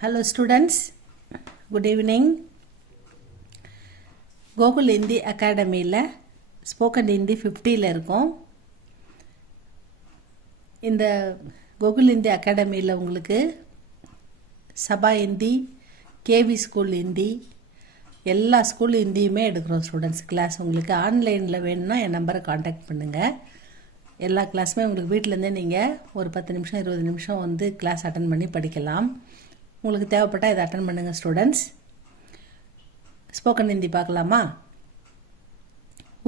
Hello students, good evening. Google Hindi Academy Spoken Hindi 50 இருக்கும். இந்த Google Hindi Academy உங்களுக்கு சபா Hindi, KV school Hindi, எல்லா school ஹிந்தியுமே எடுக்கிறோம் ஸ்டூடெண்ட்ஸ் கிளாஸ். உங்களுக்கு ஆன்லைனில் வேணும்னா என் நம்பரை காண்டாக்ட் பண்ணுங்கள். எல்லா கிளாஸுமே உங்களுக்கு வீட்டிலேருந்தே நீங்கள் ஒரு 10 நிமிஷம் 20 நிமிஷம் வந்து கிளாஸ் அட்டன் பண்ணி படிக்கலாம். உங்களுக்கு தேவைப்பட்டால் இதை அட்டன் பண்ணுங்கள் ஸ்டூடெண்ட்ஸ். ஸ்போக்கன் ஹிந்தி பார்க்கலாமா?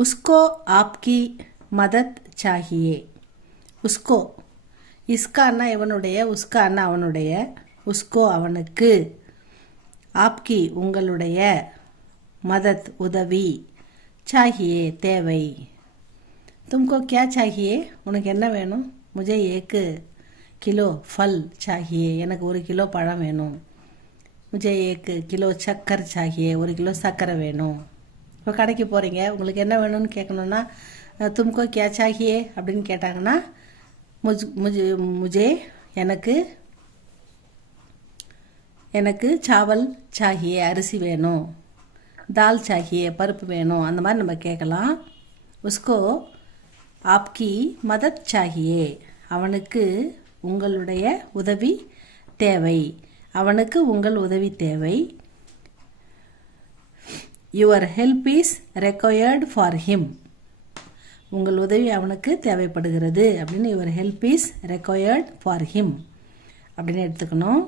உஸ்கோ ஆப்கி மதத் சாஹியே. உஸ்கோ, இஸ்கான்னா இவனுடைய, உஸ்கான்னா அவனுடைய, உஸ்கோ அவனுக்கு, ஆப்கி உங்களுடைய, மதத் உதவி, சாஹியே தேவை. तुमको क्या चाहिए? உனக்கு என்ன வேணும்? मुझे 1 கிலோ फल चाहिए. எனக்கு 1 கிலோ பழம் வேணும். मुझे 1 கிலோ சக்கரை चाहिए. 1 கிலோ சக்கரை வேணும். இப்போ கடைக்கு போகிறீங்க, உங்களுக்கு என்ன வேணும்னு கேட்கணுன்னா तुमको क्या चाहिए அப்படின்னு கேட்டாங்கன்னா मुझे எனக்கு சாவல் चाहिए அரிசி வேணும், தால் चाहिए பருப்பு வேணும், அந்த மாதிரி நம்ம கேட்கலாம். உஸ்கோ ஆப்கி மதத் சாஹியே, அவனுக்கு உங்களுடைய உதவி தேவை, அவனுக்கு உங்கள் உதவி தேவை. Your help is required for him, உங்கள் உதவி அவனுக்கு தேவைப்படுகிறது அப்படின்னு your help is required for him அப்படின்னு எடுத்துக்கணும்.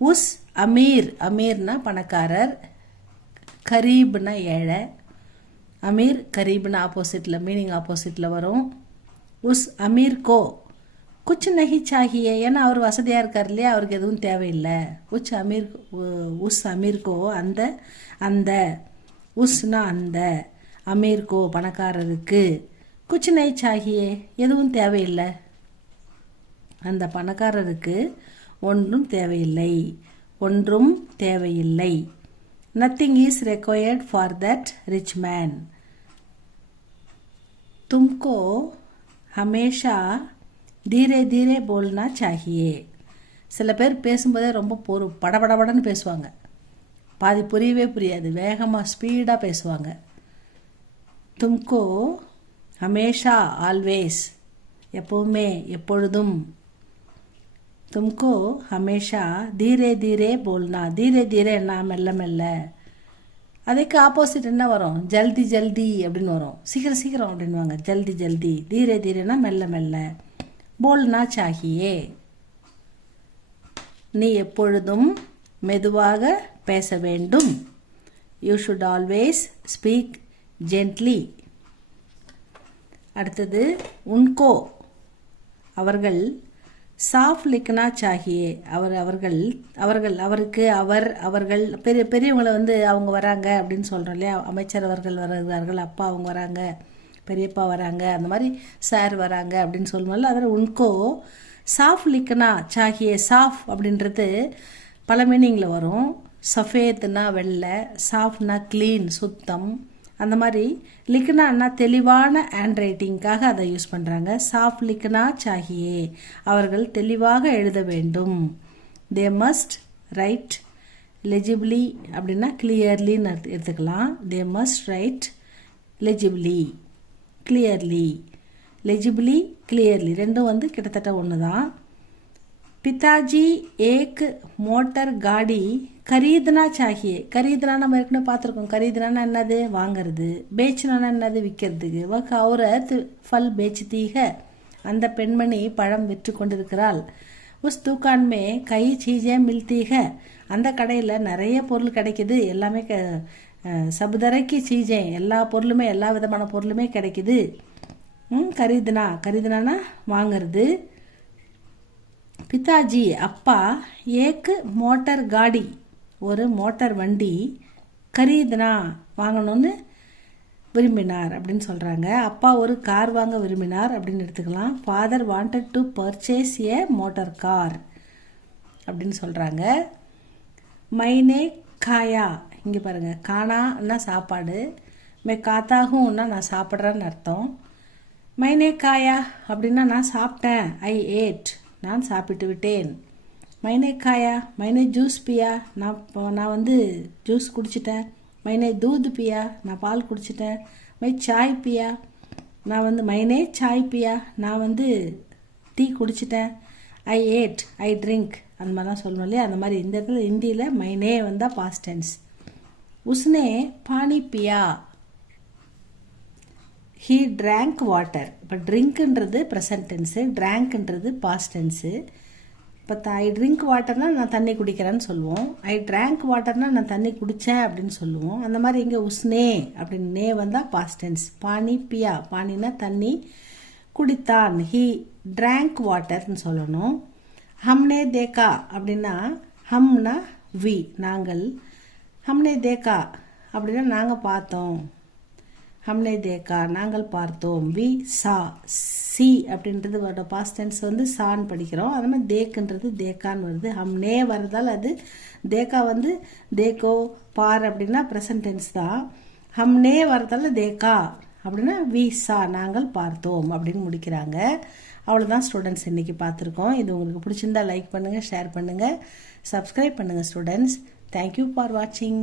உஸ் அமீர், அமீர்னா பணக்காரர், கரீப்னா ஏழை. அமீர் கரீப்னா ஆப்போசிட்டில், மீனிங் ஆப்போசிட்டில் வரும். உஸ் அமீர் கோ குச் நஹி சாஹியே, ஏன்னா அவர் வசதியாக இருக்கார் இல்லையா, அவருக்கு எதுவும் தேவையில்லை. உஸ் அமீர் கோ அந்த உஸ்னா அந்த, அமீர் கோ பணக்காரருக்கு, குச் நஹி சாஹியே எதுவும் தேவையில்லை, அந்த பணக்காரருக்கு ஒன்றும் தேவையில்லை, ஒன்றும் தேவையில்லை. Nothing is required for that rich man. तुमको हमेशा धीरे धीरे बोलना चाहिए. சில பேர் பேசும்போதே ரொம்ப படபடபடன்னு பேசுவாங்க, பாதி புரியவே புரியாது, வேகமாக ஸ்பீடாக பேசுவாங்க. तुमको हमेशा ஆல்வேஸ் எப்பவுமே எப்பொழுதும், तुमको हमेशा धीरे धीरे बोलना, धीरे धीरे என்ன மெல்ல மெல்ல. அதுக்கு ஆப்போசிட் என்ன வரும்? ஜல்தி ஜல்தி அப்படின்னு வரும், சீக்கிரம் சீக்கிரம் அப்படின்வாங்க, ஜல்தி ஜல்தி. धीरे धीरेனா மெல்ல மெல்ல. போல்னா சாஹியே, நீ எப்பொழுதும் மெதுவாக பேச வேண்டும். You should always speak gently. அடுத்தது உன்கோ, அவர்கள், சாஃப் லிக்னா சாஹியே, அவருக்கு அவர்கள் பெரியவங்களை வந்து அவங்க வராங்க அப்படின்னு சொல்கிறோம் இல்லையா, அமைச்சர் அவர்கள் வருகிறார்கள், அப்பா அவங்க வராங்க, பெரியப்பா வராங்க, அந்த மாதிரி சார் வராங்க அப்படின்னு சொல்லுவோம்ல, அதில் உன்கோ சாஃப் லிக்னா சாஹியே. சாஃப் அப்படின்றது பல மீனிங்கில் வரும். சஃபேத்னா வெள்ளை, சாஃப்னா க்ளீன் சுத்தம், அந்த மாதிரி. லிக்னான்னா தெளிவான ஹேண்ட் ரைட்டிங்காக அதை யூஸ் பண்ணுறாங்க. சாஃப் லிக்னா சாஹியே, அவர்கள் தெளிவாக எழுத வேண்டும். தே மஸ்ட் ரைட் லெஜிபிளி அப்படின்னா கிளியர்லின்னு எடுத்துக்கலாம். They must write legibly clearly, legibly clearly ரெண்டும் வந்து கிட்டத்தட்ட ஒன்று தான். பிதாஜி ஏக் மோட்டர் காடி கரீதுனா சாஹியே. கரீதுனா நம்ம ஏற்கனவே பார்த்துருக்கோம். கரீதுனா என்னது? வாங்கிறது. பேச்சுனா என்னது? விற்கிறதுக்கு. வக் அவுரத் ஃபல் பேச்சுத்தீக, அந்த பெண்மணி பழம் விற்று கொண்டிருக்கிறாள். உஸ் தூக்கான்மே கை சீஜே மில்தீக, அந்த கடையில் நிறைய பொருள் கிடைக்குது, எல்லாமே சபுதரைக்கு சீஜே, எல்லா பொருளுமே, எல்லா விதமான பொருளுமே கிடைக்குது. கரீதுனா வாங்கிறது. பிதாஜி அப்பா ஏக்கு மோட்டார் காடி, ஒரு மோட்டார் வண்டி, கரீதுனா வாங்கணும்னு விரும்பினார் அப்படின்னு சொல்கிறாங்க. அப்பா ஒரு கார் வாங்க விரும்பினார் அப்படின்னு எடுத்துக்கலாம். Father wanted to purchase A motor car அப்படின்னு சொல்கிறாங்க. மைனே காயா, இங்கே பாருங்கள், கானான்னா சாப்பாடு, மே காத்தாகும்னா நான் சாப்பிட்றேன்னு அர்த்தம். மைனே காயா அப்படின்னா நான் சாப்பிட்டேன், ஐ ஏட் நான் சாப்பிட்டு விட்டேன். மைனே காயா, மைனே ஜூஸ் பியா, நான் வந்து ஜூஸ் குடிச்சிட்டேன். மைனே தூது பியா, நான் பால் குடிச்சிட்டேன். சாய் பியா, நான் வந்து மைனே சாய் பியா, நான் வந்து டீ குடிச்சிட்டேன். ஐ ஏட், ஐ ட்ரிங்க், அந்த மாதிரிலாம் சொல்லணும் இல்லையா? அந்த மாதிரி இந்த இடத்துல ஹிந்தியில் மைனே வந்தால் பாஸ்ட் டென்ஸ். உஸ்னே பானி பியா, ஹீ ட்ராங்க் வாட்டர். இப்போ ட்ரிங்க்ன்றது ப்ரெசன்ட் டென்ஸு, ட்ராங்க்ன்றது பாஸ்ட் டென்ஸு. இப்போ ஐ ட்ரிங்க் வாட்டர்னால் நான் தண்ணி குடிக்கிறேன்னு சொல்லுவோம். ஐ ட்ராங்க் வாட்டர்னால் நான் தண்ணி குடித்தேன் அப்படின்னு சொல்லுவோம். அந்த மாதிரி இங்கே உஸ்னே அப்படின்னு நே வந்தால் பாஸ்ட் டென்ஸ். பானி பியா, பானினா தண்ணி, குடித்தான், ஹீ ட்ராங்க் வாட்டர்னு சொல்லணும். ஹம்னே தேக்கா அப்படின்னா ஹம்னா வி, நாங்கள். ஹம்னே தேக்கா அப்படின்னா நாங்கள் பார்த்தோம். ஹம்னே தேக்கா, நாங்கள் பார்த்தோம். வி சா, சி அப்படின்றது பாஸ்ட் டென்ஸ் வந்து சான்னு படிக்கிறோம். அது மாதிரி தேக்குன்றது தேக்கான்னு வருது. ஹம்னே வரதால் அது தேக்கா வந்து தேக்கோ பார் அப்படின்னா ப்ரெசன்ட் டென்ஸ் தான். ஹம்னே வரதால தேக்கா அப்படின்னா வி சா, நாங்கள் பார்த்தோம் அப்படின்னு முடிக்கிறாங்க. அவ்வளோதான் ஸ்டூடெண்ட்ஸ் இன்றைக்கி பார்த்துருக்கோம். இது உங்களுக்கு பிடிச்சிருந்தா லைக் பண்ணுங்கள், ஷேர் பண்ணுங்கள், சப்ஸ்கிரைப் பண்ணுங்கள் ஸ்டூடெண்ட்ஸ். தேங்க்யூ ஃபார் வாட்சிங்.